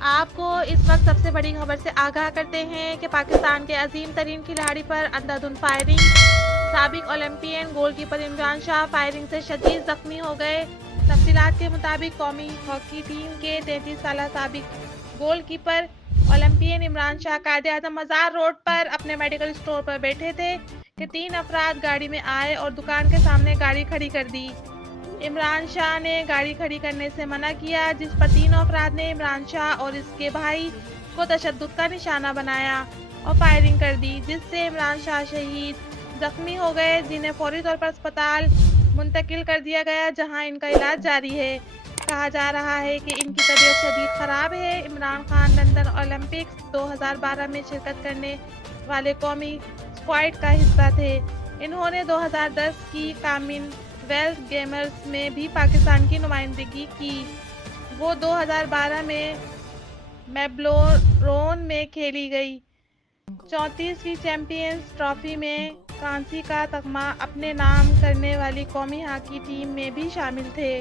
آپ کو اس وقت سب سے بڑی خبر سے آگاہ کرتے ہیں کہ پاکستان کے عظیم ترین کھلاڑی پر اندھادھند فائرنگ، سابق اولمپئن گول کیپر عمران شاہ فائرنگ سے شدید زخمی ہو گئے۔ تفصیلات کے مطابق قومی ہاکی ٹیم کے 33 سالہ سابق گول کیپر اولمپئن عمران شاہ قائداعظم مزار روڈ پر اپنے میڈیکل اسٹور پر بیٹھے تھے کہ 3 افراد گاڑی میں آئے اور دکان کے سامنے گاڑی کھڑی کر دی۔ عمران شاہ نے گاڑی کھڑی کرنے سے منع کیا، جس پر تینوں افراد نے عمران شاہ اور اس کے بھائی کو تشدد کا نشانہ بنایا اور فائرنگ کر دی، جس سے عمران شاہ شدید زخمی ہو گئے، جنہیں فوری طور پر اسپتال منتقل کر دیا گیا جہاں ان کا علاج جاری ہے۔ کہا جا رہا ہے کہ ان کی طبیعت شدید خراب ہے۔ عمران خان لندن اولمپکس 2012 میں شرکت کرنے والے قومی اسکواڈ کا حصہ تھے۔ انہوں نے 2010 کی کامن ویلتھ گیمز میں بھی پاکستان کی نمائندگی کی۔ وہ 2012 میں میلبورن میں کھیلی گئی 34ویں چیمپئنز ٹرافی میں کانسی کا تمغہ اپنے نام کرنے والی قومی ہاکی ٹیم میں بھی شامل تھے۔